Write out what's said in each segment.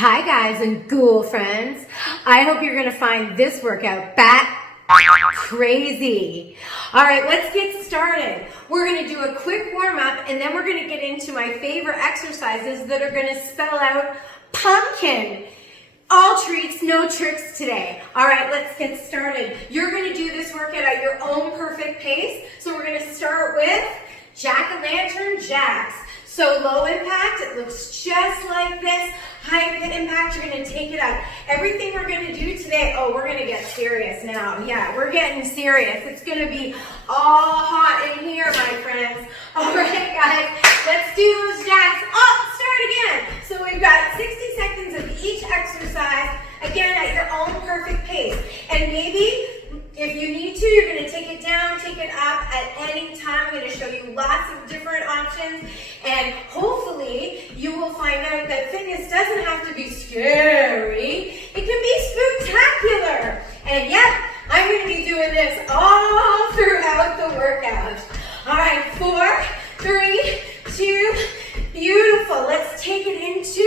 Hi guys and ghoul friends. I hope you're gonna find this workout crazy. All right, let's get started. We're gonna do a quick warm up and then we're gonna get into my favorite exercises that are gonna spell out pumpkin. All treats, no tricks today. All right, let's get started. You're gonna do this workout at your own perfect pace. So we're gonna start with jack-o'-lantern jacks. So low impact, it looks just like this. High impact, you're gonna take it up. Everything we're gonna do today, oh, we're gonna get serious now. Yeah, we're getting serious. It's gonna be all hot in here, my friends. All right, guys, let's do those jacks. Oh, start again. So we've got 60 seconds of each exercise, again, at your own perfect pace. And maybe, if you need to, you're gonna take it down, take it up at any time. I'm gonna show you lots of different options, and hopefully you will find out that fitness doesn't have to be scary. It can be spectacular. And yep, I'm gonna be doing this all throughout the workout. All right, 4, 3, 2, beautiful. Let's take it into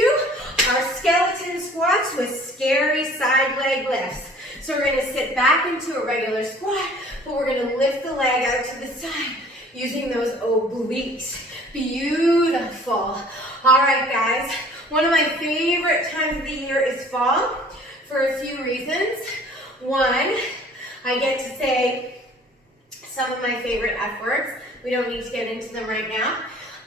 our skeleton squats with scary side leg lifts. So we're gonna sit back into a regular squat, but we're gonna lift the leg out to the side using those obliques. Beautiful. All right, guys. One of my favorite times of the year is fall for a few reasons. One, I get to say some of my favorite F words. We don't need to get into them right now.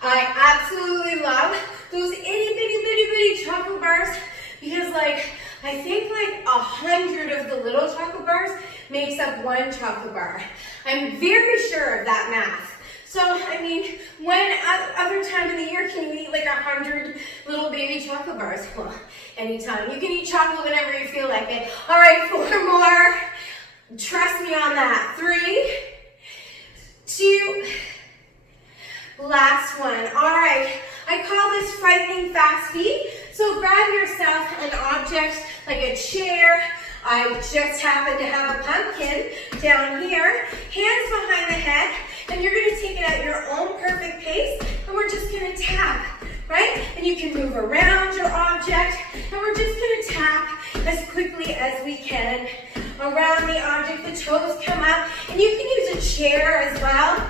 I absolutely love those itty bitty chocolate bars because I think 100 of the little chocolate bars makes up one chocolate bar. I'm very sure of that math. So, I mean, when other time in the year can you eat 100 little baby chocolate bars? Well, anytime. You can eat chocolate whenever you feel like it. All right, 4 more. Trust me on that. 3, 2, last one. All right, I call this frightening fast feet. So grab yourself an object like a chair. I just happen to have a pumpkin down here. Hands behind the head, and you're gonna take it at your own perfect pace, and we're just gonna tap, right? And you can move around your object, and we're just gonna tap as quickly as we can around the object. The toes come up, and you can use a chair as well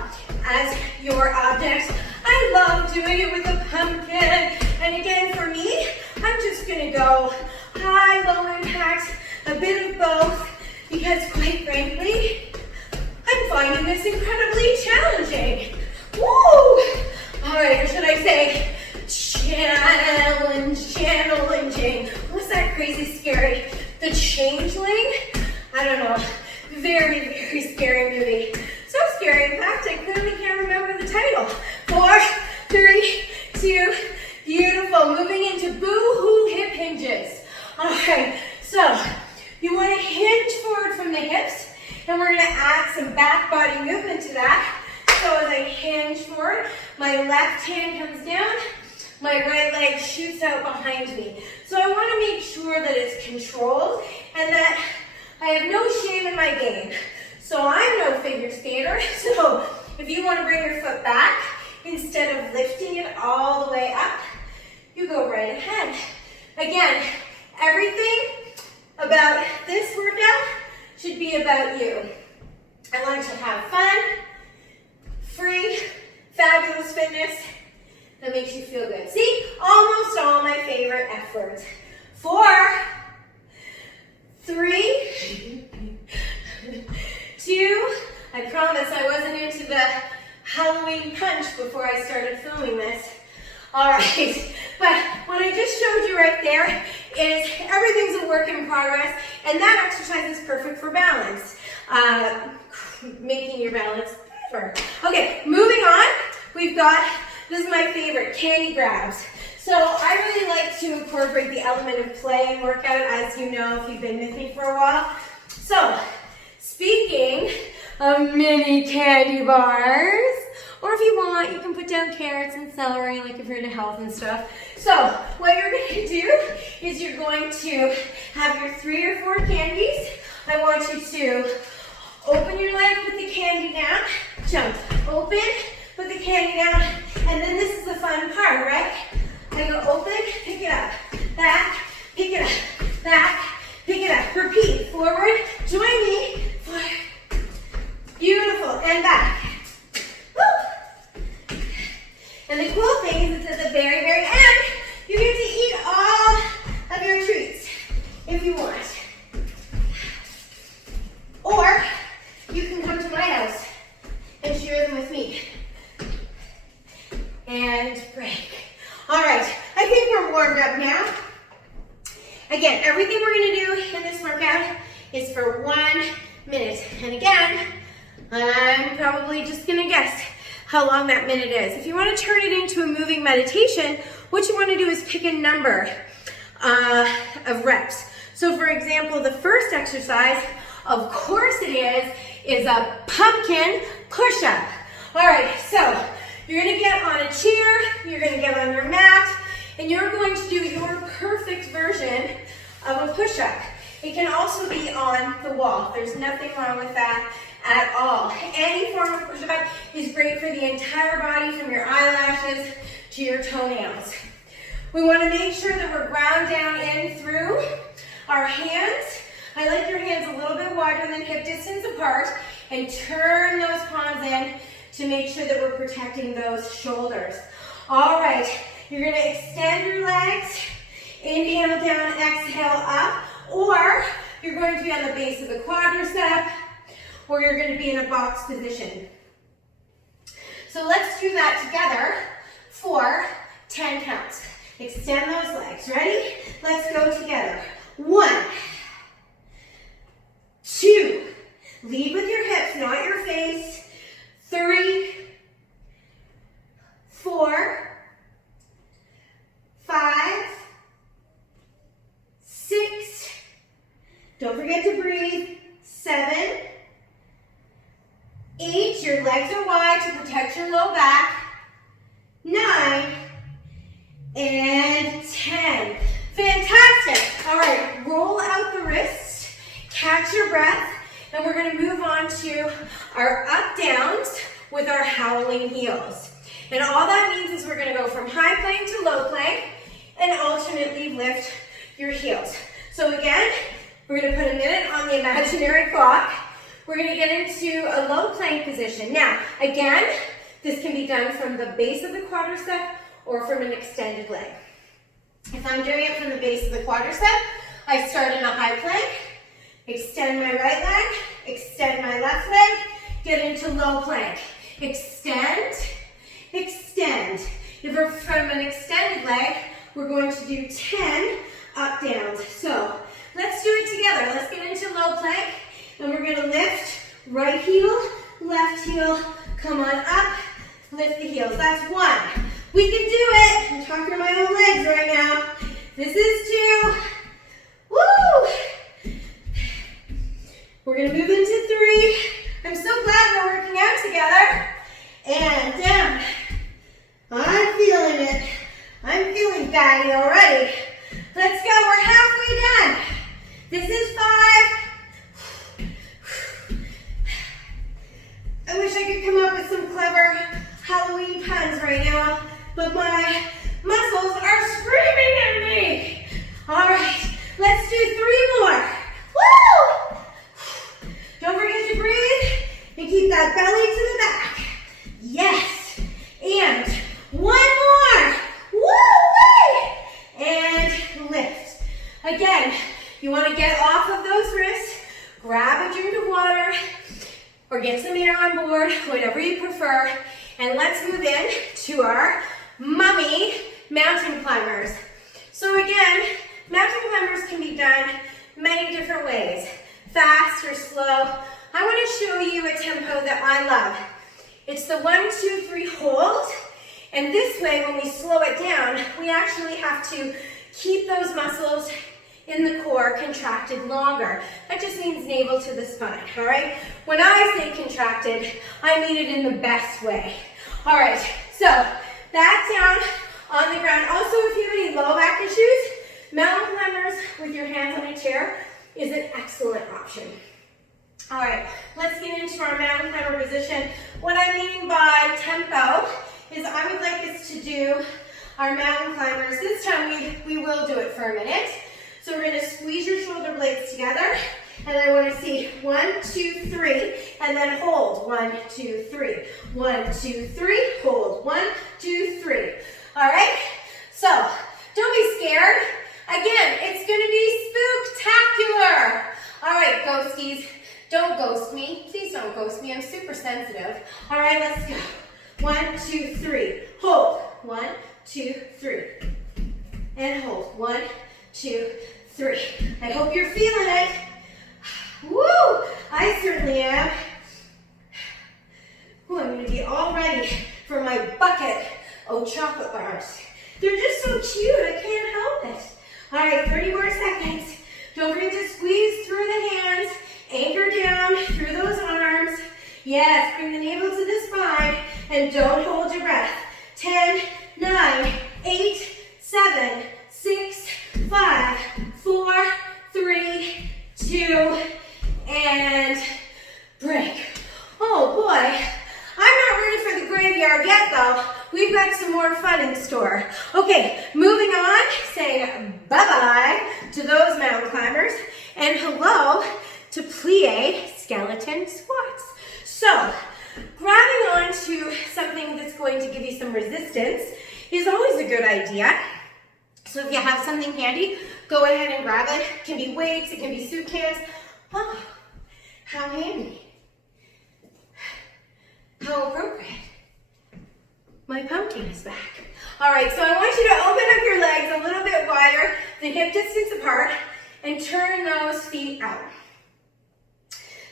as your object. I love doing it with a pumpkin. And again, for me, I'm just gonna go high, low impact, a bit of both, because quite frankly, I'm finding this incredibly challenging. Woo! All right, or should I say, challenging. What's that crazy scary? The Changeling? I don't know. Very, very scary movie. So scary, in fact, I clearly can't remember the title. 4, 3, 2, beautiful. Moving into boo-hoo hip hinges. All right, so you want to hinge forward from the hips, and we're going to add some back body movement to that. So as I hinge forward, my left hand comes down, my right leg shoots out behind me. So I want to make sure that it's controlled and that I have no shame in my game. So I'm no figure skater, so if you want to bring your foot back, instead of lifting it all the way up, you go right ahead. Again, everything about this workout should be about you. I want you to have fun, free, fabulous fitness that makes you feel good. See, almost all my favorite F words. 4, 3, 2, I promise I wasn't into the Halloween punch before I started filming this. All right, but what I just showed you right there is everything's a work in progress, and that exercise is perfect for balance, making your balance better. Okay, moving on, we've got, this is my favorite, candy grabs. So I really like to incorporate the element of play in workout, as you know if you've been with me for a while. So, speaking of mini candy bars, or if you want, you can put down carrots and celery, like if you're into health and stuff. So, what you're going to do is you're going to have your 3 or 4 candies. I want you to open your leg, put the candy down, jump, open, put the candy down, and then this is the fun part, right? I go open, pick it up, back, cool thing is it's at the very, very end. You get to eat all of your treats if you want. Or you can come to my house and share them with me. And break. All right, I think we're warmed up now. Again, everything we're gonna do in this workout is for 1 minute. And again, I'm probably just gonna guess how long that minute is. If you wanna turn it into a moving meditation, what you wanna do is pick a number of reps. So for example, the first exercise, of course it is a pumpkin push-up. All right, so you're gonna get on a chair, you're gonna get on your mat, and you're going to do your perfect version of a push-up. It can also be on the wall. There's nothing wrong with that at all. Any form of push-up is great for the entire body, from your eyelashes to your toenails. We want to make sure that we're ground down in through our hands. I like your hands a little bit wider than hip distance apart, and turn those palms in to make sure that we're protecting those shoulders. All right, you're gonna extend your legs, inhale down, exhale up, or you're going to be on the base of the quadricep, or you're gonna be in a box position. So let's do that together for 10 counts. Extend those legs, ready? Let's go together. 1, 2, lead with your hips, not your face. 3, 4, 5, 6, don't forget to breathe, 7, 8, your legs are wide to protect your low back, 9, and 10. Fantastic. All right, roll out the wrists, catch your breath, and we're gonna move on to our up downs with our howling heels. And all that means is we're gonna go from high plank to low plank and alternately lift your heels. So again, we're gonna put a minute on the imaginary clock. We're gonna get into a low plank position. Now, again, this can be done from the base of the quadricep or from an extended leg. If I'm doing it from the base of the quadricep, I start in a high plank, extend my right leg, extend my left leg, get into low plank. Extend, extend. If we're from an extended leg, we're going to do 10 up downs. So let's do it together. Let's get into low plank, and we're gonna lift right heel, left heel, come on up, lift the heels. That's 1. We can do it. I'm talking to my own legs right now. This is 2. Woo! We're gonna move into 3. I'm so glad we're working out together. And down. I'm feeling it. I'm feeling baggy already. Let's go, we're halfway done. This is 5. I wish I could come up with some clever Halloween puns right now, but my muscles are screaming at me. All right, let's do 3 more. Woo! Don't forget to breathe and keep that belly to the back. Yes, and 1 more. Woo! And lift. Again, you want to get off of those wrists, grab a drink of water, or get some air on board, whatever you prefer, and let's move in to our mummy mountain climbers. So again, mountain climbers can be done many different ways, fast or slow. I want to show you a tempo that I love. It's the 1, 2, 3 hold, and this way when we slow it down, we actually have to keep those muscles in the core contracted longer. That just means navel to the spine, all right? When I say contracted, I mean it in the best way. All right, so back down on the ground. Also, if you have any low back issues, mountain climbers with your hands on a chair is an excellent option. All right, let's get into our mountain climber position. What I mean by tempo is I would like us to do our mountain climbers. This time we will do it for a minute. So we're gonna squeeze your shoulder blades together And I want to see 1, 2, 3, and then hold. 1, 2, 3. 1, 2, 3. Hold. 1, 2, 3. All right? So, don't be scared. Again, it's going to be spooktacular. All right, ghosties. Don't ghost me. Please don't ghost me. I'm super sensitive. All right, let's go. 1, 2, 3. Hold. 1, 2, 3. And hold. 1, 2, 3. I hope you're feeling it. Woo! I certainly am. Ooh, I'm going to be all ready for my bucket of chocolate bars. They're just so cute. I can't help it. All right, 30 more seconds. Don't forget to squeeze through the hands. Anchor down through those arms. Yes, bring the navel to the spine. And don't hold your breath. 10, 9, 8, 7, 6, 5, 4, 3, 2, and break. Oh boy, I'm not ready for the graveyard yet though. We've got some more fun in store. Okay, moving on, saying bye-bye to those mountain climbers and hello to plie skeleton squats. So, grabbing onto something that's going to give you some resistance is always a good idea. So if you have something handy, go ahead and grab it. It can be weights, it can be soup cans. Oh, how handy. How appropriate. My pumpkin is back. All right, so I want you to open up your legs a little bit wider than hip distance apart and turn those feet out.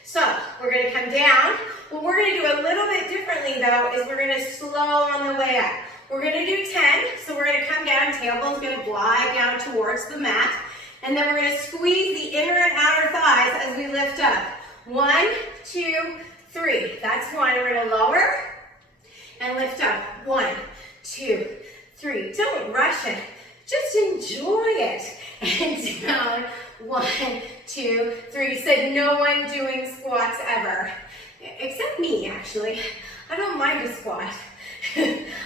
So we're going to come down. What we're going to do a little bit differently though is we're going to slow on the way up. We're going to do 10, so we're going to come down, tailbone's going to glide down towards the mat, and then we're going to squeeze the inner and outer thighs as we lift up. 1, 2, 3. That's 1. We're going to lower and lift up. 1, 2, 3. Don't rush it. Just enjoy it. And down. 1, 2, 3. Said no one doing squats ever. Except me, actually. I don't mind a squat.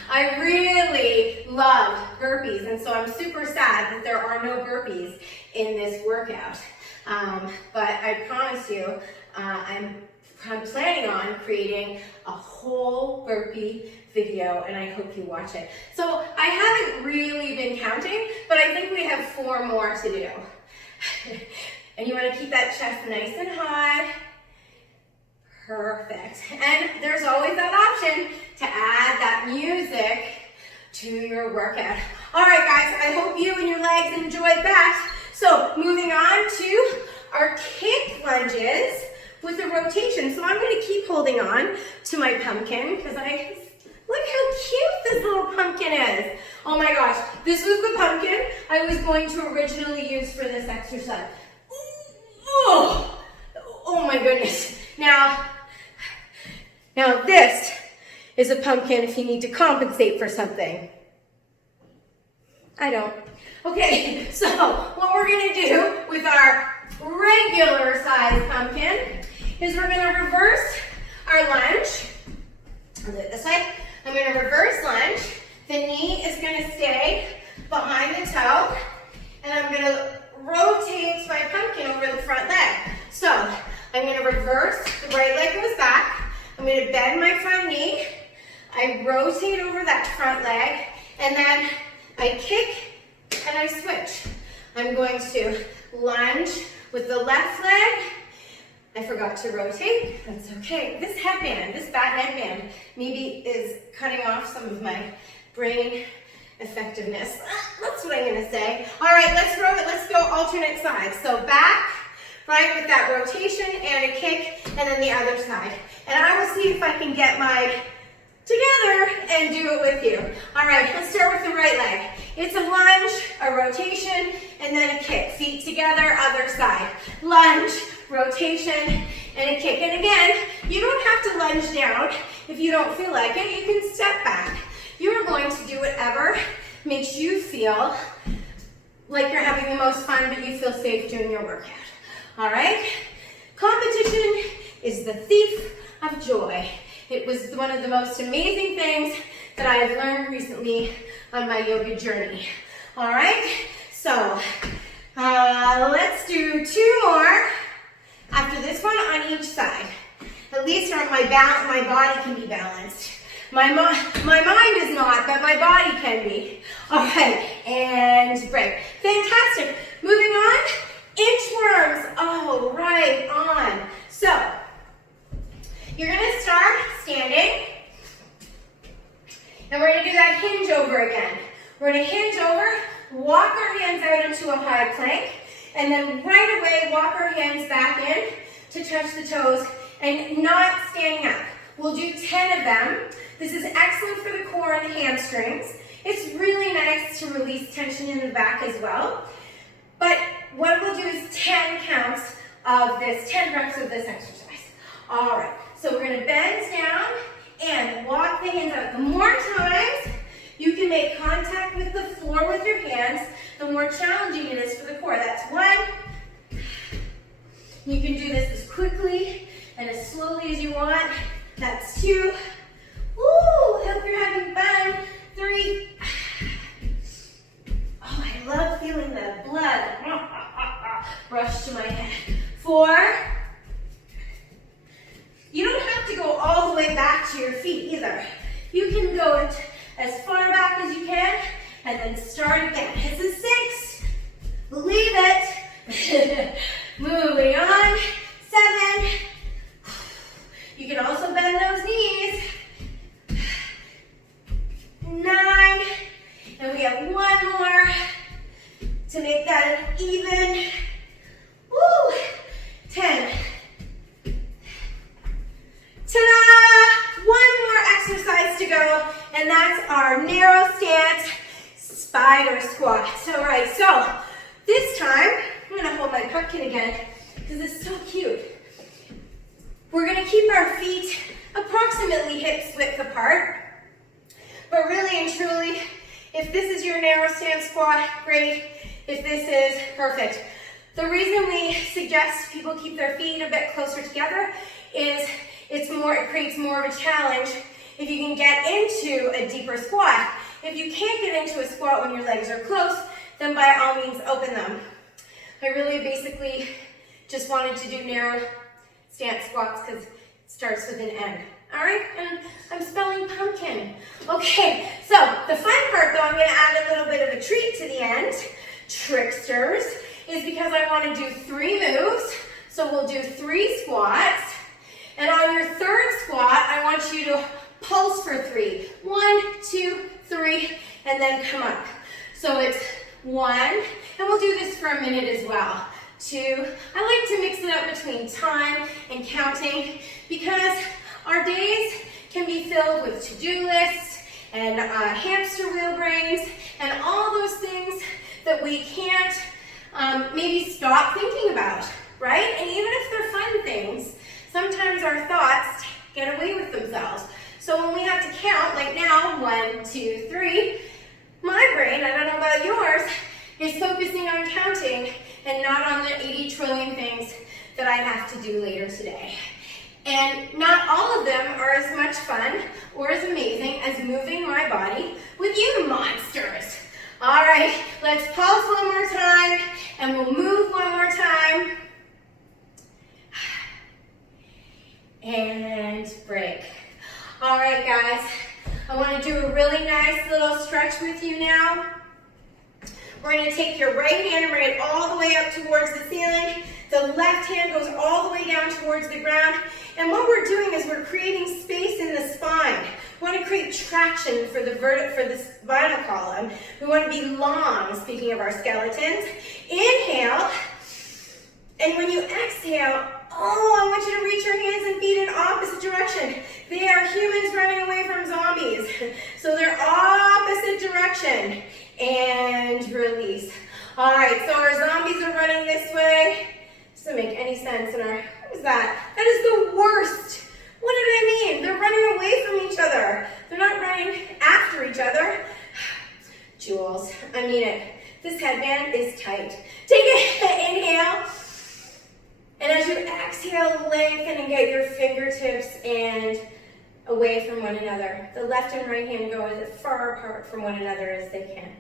I really love burpees, and so I'm super sad that there are no burpees in this workout. But I promise you, I'm planning on creating a whole burpee video, and I hope you watch it. So I haven't really been counting, but I think we have 4 more to do. And you want to keep that chest nice and high. Perfect. And there's always that option to add that music to your workout. All right, guys, I hope you and your legs enjoyed that. So moving on to our kick lunges with a rotation. So I'm going to keep holding on to my pumpkin because look how cute this little pumpkin is. Oh my gosh, this was the pumpkin I was going to originally use for this exercise. Oh my goodness. Now this is a pumpkin if you need to compensate for something. I don't. Okay, so what we're gonna do with our regular size pumpkin is we're gonna reverse our lunge. I'll do it this way. I'm gonna reverse lunge. The knee is gonna stay behind the toe, and I'm gonna rotate my pumpkin over the front leg. So I'm gonna reverse, the right leg goes back. I'm going to bend my front knee, I rotate over that front leg, and then I kick and I switch. I'm going to lunge with the left leg. I forgot to rotate, that's okay. This headband, this bat headband, maybe is cutting off some of my brain effectiveness. That's what I'm going to say. All right, let's go alternate sides. So back, right, with that rotation and a kick, and then the other side. And I will see if I can get mine together and do it with you. All right, let's start with the right leg. It's a lunge, a rotation, and then a kick. Feet together, other side. Lunge, rotation, and a kick. And again, you don't have to lunge down if you don't feel like it. You can step back. You're going to do whatever makes you feel like you're having the most fun, but you feel safe doing your workout. All right? Competition is the thief of joy. It was one of the most amazing things that I have learned recently on my yoga journey. All right? So, let's do 2 more. After this one, on each side. At least my body can be balanced. My mind is not, but my body can be. All right, and break. Fantastic. Moving on, inchworms. Oh, right on. So, you're gonna start standing, and we're gonna do that hinge over again. We're gonna hinge over, walk our hands out into a high plank, and then right away walk our hands back in to touch the toes and not standing up. We'll do 10 of them. This is excellent for the core and the hamstrings. It's really nice to release tension in the back as well. But what we'll do is 10 counts of this, 10 reps of this exercise. All right, so we're gonna bend down and walk the hands out. The more times you can make contact with the floor with your hands, the more challenging it is for the core. That's 1. You can do this as quickly and as slowly as you want. That's 2. Woo, hope you're having fun. 3. Oh, I love feeling the blood rush to my head. 4. You don't have to go all the way back to your feet either. You can go as far back as you can and then start again. This is 6. Believe it. Moving on. 7. You can also bend those knees. 9. And we have 1 more to make that even. Woo! 10. Ta-da! 1 more exercise to go, and that's our narrow stance spider squats. All right, so this time, I'm gonna hold my pumpkin again because it's so cute. We're gonna keep our feet approximately hips width apart, but really and truly, if this is your narrow stance squat, great. If this is, perfect. The reason we suggest people keep their feet a bit closer together is it creates more of a challenge if you can get into a deeper squat. If you can't get into a squat when your legs are close, then by all means open them. I really basically just wanted to do narrow stance squats because it starts with an N. All right, and I'm spelling pumpkin. Okay, so the fun part though, I'm gonna add a little bit of a treat to the end, tricksters, is because I wanna do 3 moves. So we'll do 3 squats. And on your 3rd squat, I want you to pulse for 3. 1, 2, 3, and then come up. So it's 1, and we'll do this for a minute as well. 2, I like to mix it up between time and counting because our days can be filled with to-do lists and hamster wheel brains and all those things that we can't maybe stop thinking about, right? And even if they're fun things, sometimes our thoughts get away with themselves. So when we have to count, like now, 1, 2, 3, my brain, I don't know about yours, is focusing on counting and not on the 80 trillion things that I have to do later today. And not all of them are as much fun or as amazing as moving my body with you monsters. All right, let's pulse one more time and we'll move one more time. And break. All right, guys, I want to do a really nice little stretch with you now. We're going to take your right hand and bring it all the way up towards the ceiling. The left hand goes all the way down towards the ground. And what we're doing is we're creating space in the spine. We want to create traction for the spinal column. We want to be long, speaking of our skeletons. Inhale. And when you exhale, I want you to reach your hands and feet in opposite direction. They are humans running away from zombies. So they're opposite direction. And release. All right, so our zombies are running this way. Doesn't make any sense in our, what is that? That is the worst. What did I mean? They're running away from each other. They're not running after each other. Jules, I mean it. This headband is tight. Take an inhale. And as you exhale, lengthen and get your fingertips and away from one another. The left and right hand go as far apart from one another as they can.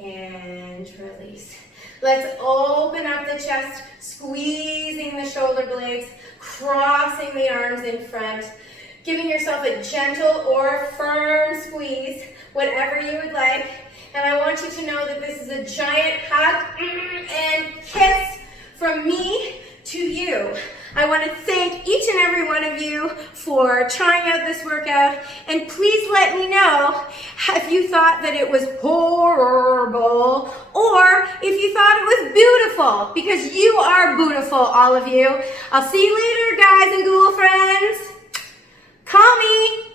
and release. Let's open up the chest, squeezing the shoulder blades, crossing the arms in front, giving yourself a gentle or firm squeeze, whatever you would like. And I want you to know that this is a giant hug and kiss from me to you. I want to thank each and every one of you for trying out this workout, and please let me know if you thought that it was horrible or if you thought it was beautiful, because you are beautiful, all of you. I'll see you later, guys and ghoul friends. Call me.